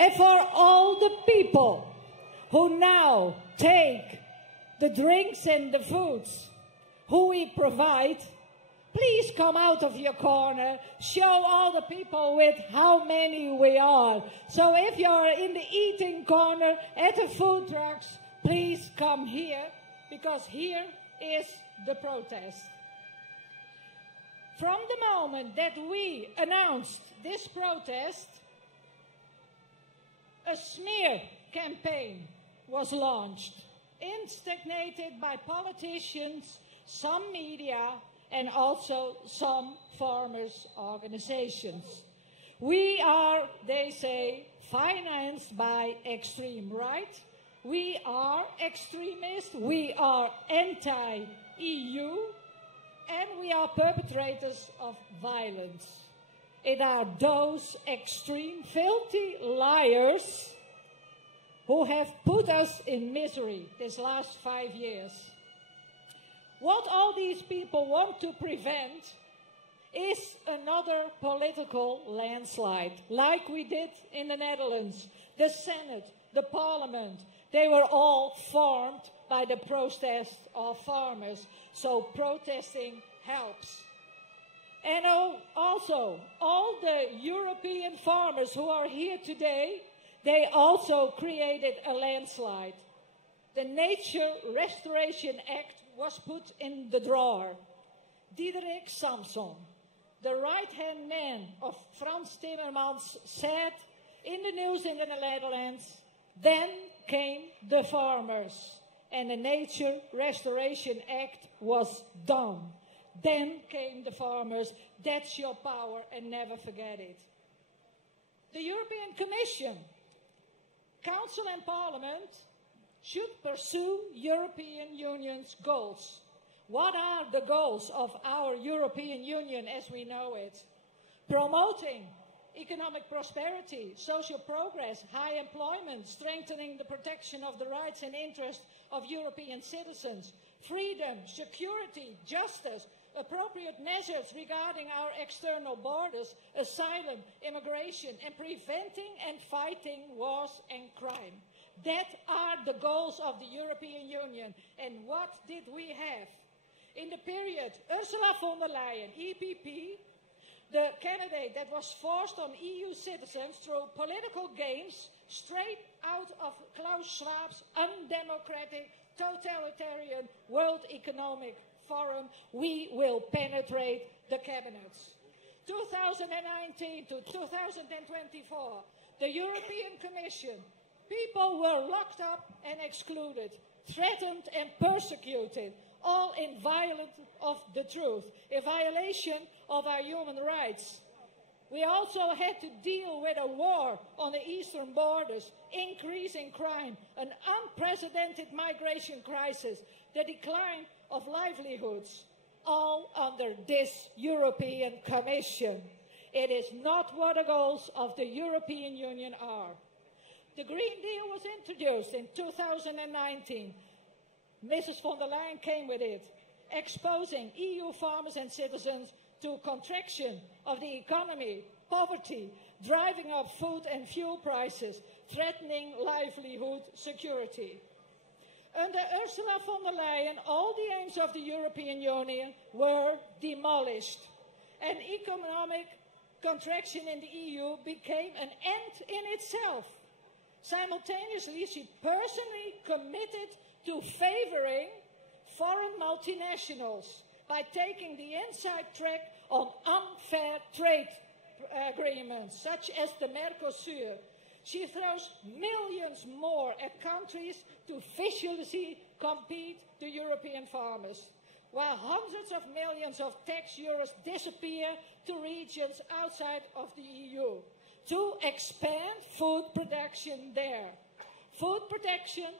And for all the people who now take the drinks and the foods who we provide, please come out of your corner, show all the people with how many we are. So if you're in the eating corner at the food trucks, please come here, because here is the protest. From the moment that we announced this protest, a smear campaign was launched, instigated by politicians, some media, and also some farmers' organizations. We are, they say, financed by extreme right. We are extremists. We are anti-EU. And we are perpetrators of violence. It are those extreme, filthy liars who have put us in misery this last 5 years. What all these people want to prevent is another political landslide, like we did in the Netherlands. The Senate, the Parliament, they were all formed by the protest of farmers. So protesting helps. And also, all the European farmers who are here today, they also created a landslide. The Nature Restoration Act was put in the drawer. Diederik Samson, the right-hand man of Frans Timmermans, said in the news in the Netherlands, then came the farmers. And the Nature Restoration Act was done. Then came the farmers. That's your power, and never forget it. The European Commission, Council and Parliament should pursue European Union's goals. What are the goals of our European Union as we know it? Promoting economic prosperity, social progress, high employment, strengthening the protection of the rights and interests of European citizens, freedom, security, justice, appropriate measures regarding our external borders, asylum, immigration, and preventing and fighting wars and crime. That are the goals of the European Union. And what did we have? In the period, Ursula von der Leyen, EPP, the candidate that was forced on EU citizens through political games straight out of Klaus Schwab's undemocratic, totalitarian World Economic Forum, we will penetrate the cabinets. 2019 to 2024, the European Commission, people were locked up and excluded, threatened and persecuted, all in violation of the truth, a violation of our human rights. We also had to deal with a war on the eastern borders, increasing crime, an unprecedented migration crisis, the decline of livelihoods, all under this European Commission. It is not what the goals of the European Union are. The Green Deal was introduced in 2019. Mrs. von der Leyen came with it, exposing EU farmers and citizens to contraction of the economy, poverty, driving up food and fuel prices, threatening livelihood security. Under Ursula von der Leyen, all the aims of the European Union were demolished. An economic contraction in the EU became an end in itself. Simultaneously, she personally committed to favoring foreign multinationals by taking the inside track on unfair trade agreements, such as the Mercosur. She throws millions more at countries to viciously compete the European farmers, while hundreds of millions of tax euros disappear to regions outside of the EU to expand food production there. Food production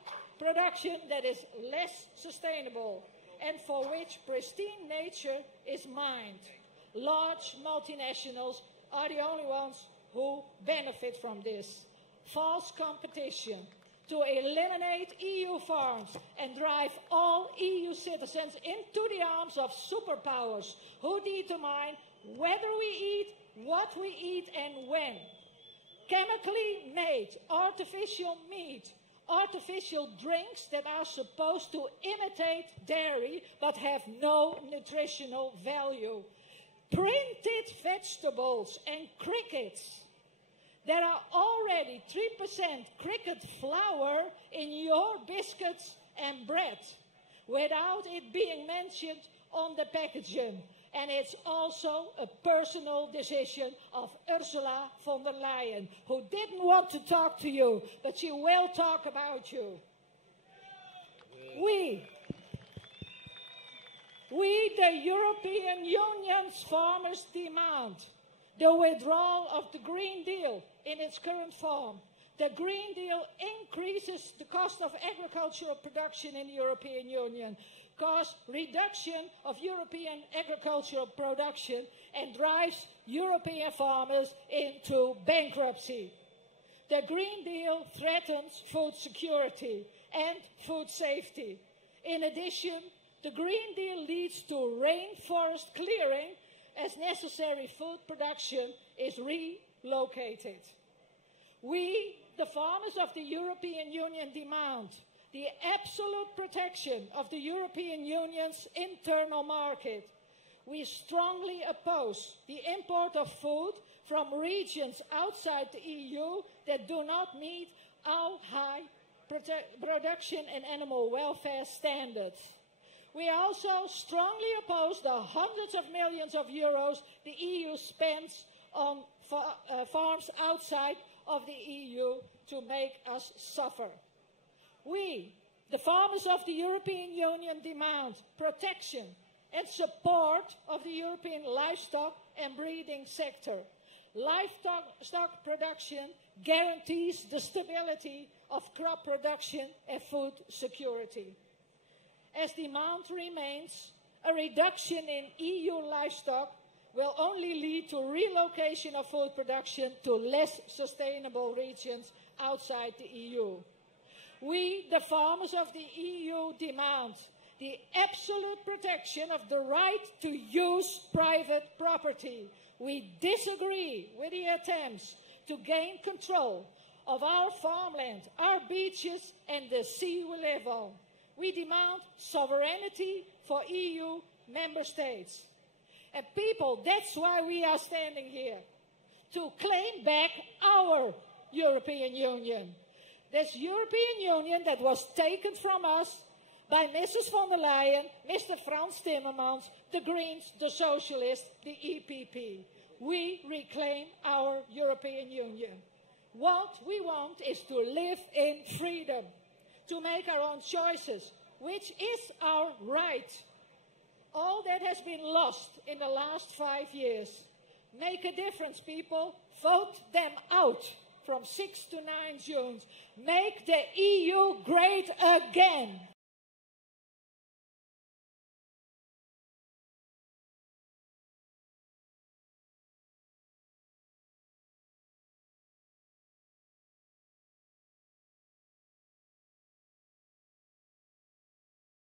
that is less sustainable and for which pristine nature is mined. Large multinationals are the only ones who benefit from this. False competition to eliminate EU farms and drive all EU citizens into the arms of superpowers who determine whether we eat, what we eat and when. chemically made artificial meat, artificial drinks that are supposed to imitate dairy but have no nutritional value, printed vegetables and crickets. There are already 3% cricket flour in your biscuits and bread without it being mentioned on the packaging. And it's also a personal decision of Ursula von der Leyen, who didn't want to talk to you, but she will talk about you. We, the European Union's farmers, demand the withdrawal of the Green Deal in its current form. The Green Deal increases the cost of agricultural production in the European Union, cause reduction of European agricultural production, and drives European farmers into bankruptcy. The Green Deal threatens food security and food safety. In addition, the Green Deal leads to rainforest clearing as necessary food production is relocated. We, the farmers of the European Union, demand the absolute protection of the European Union's internal market. We strongly oppose the import of food from regions outside the EU that do not meet our high production and animal welfare standards. We also strongly oppose the hundreds of millions of euros the EU spends on farms outside of the EU to make us suffer. We, the farmers of the European Union, demand protection and support of the European livestock and breeding sector. Livestock production guarantees the stability of crop production and food security. As demand remains, a reduction in EU livestock will only lead to relocation of food production to less sustainable regions outside the EU. We, the farmers of the EU, demand the absolute protection of the right to use private property. We disagree with the attempts to gain control of our farmland, our beaches, and the sea we live on. We demand sovereignty for EU member states. And people, that's why we are standing here, to claim back our European Union. This European Union that was taken from us by Mrs. von der Leyen, Mr. Frans Timmermans, the Greens, the Socialists, the EPP. We reclaim our European Union. What we want is to live in freedom, to make our own choices, which is our right. All that has been lost in the last 5 years. Make a difference, people. Vote them out from 6 to 9 June. Make the EU great again.